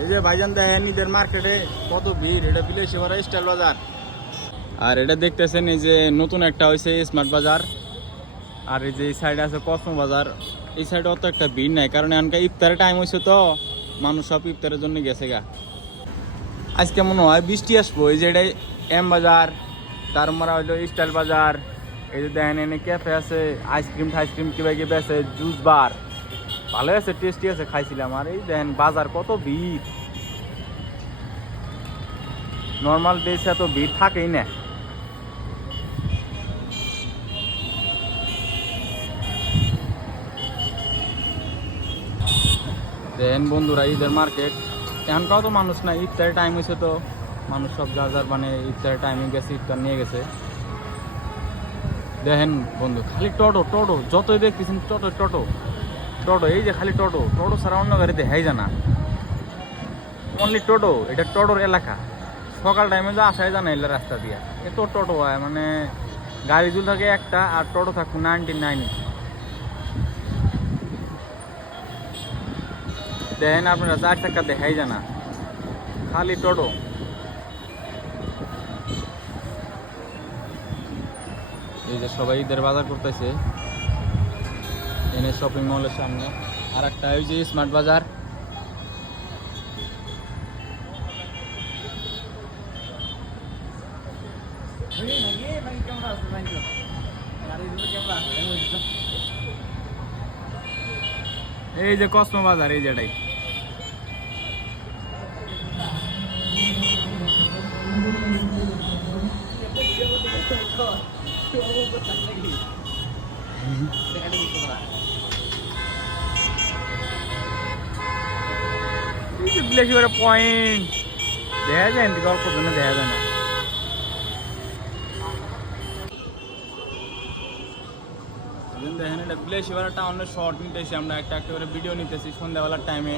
এই যে ভাইজান দেখেন ঈদের মার্কেটে কত ভিড়। এটা বিলাসীপাড়া স্টাইল বাজার। আর এটা দেখতেছেন এই যে নতুন একটা হয়েছে স্মার্ট বাজার। আর এই যে এই সাইডে আছে কসমো বাজার। এই সাইডে অত একটা ভিড় নাই, কারণ এখানকার ইফতারের টাইম হয়েছে তো মানুষ সব ইফতারের জন্য গেছে গা। আজকে মনে হয় বৃষ্টি আসবো। এই যে এটাই এম বাজার, তার মারা হইলো স্টাইল বাজার। এই যে দেখেন এনে ক্যাফে আছে, আইসক্রিম কিবা আছে, জুস বার ভালো আছে, টেস্টি আছে, খাইছিলাম। আর এই দেখেন বাজার কত ভিড়, নর্মাল ডেজ এত ভিড় থাকেই না। দেখেন বন্ধুরা ঈদের মার্কেট এখনকাও তো মানুষ নাই, ইফতারের টাইম হয়েছে তো মানুষ সব যার মানে ইফতারের টাইমে গেছে, ইফতার নিয়ে গেছে। দেখেন বন্ধু খালি টোটো টোটো, যতই দেখতেছেন টোটো টোটো টোটো। এই যে খালি টোটো টোটো ছাড়া অন্য গাড়ি দেখাই যায় না, অনলি টোটো। এটা টোটোর এলাকা। সকাল টাইমে যা আসাই যায় না এলে রাস্তা দিয়ে, এত টোটো হয় মানে গাড়ি দুল থাকে একটা আর টোটো থাকবো 99। দেখেন আপনারা 4 চাকা দেখাই যায় না, খালি টোটো। এই যে সবাই ঈদের বাজার করতেছে এনে শপিং মলের সামনে। আর একটা ওই যে স্মার্ট বাজার। এই যে কসমো বাজার, এই যেটাই। বিলাসীপাড়া পয়েন্ট দেখা যায় না, গল্প জন্য দেখা যায় না। দেখেন এটা বিলাসীপাড়া টাউনের শর্ট নিতেছি আমরা, একটা করে ভিডিও নিতেছি সন্ধ্যাবেলার টাইমে।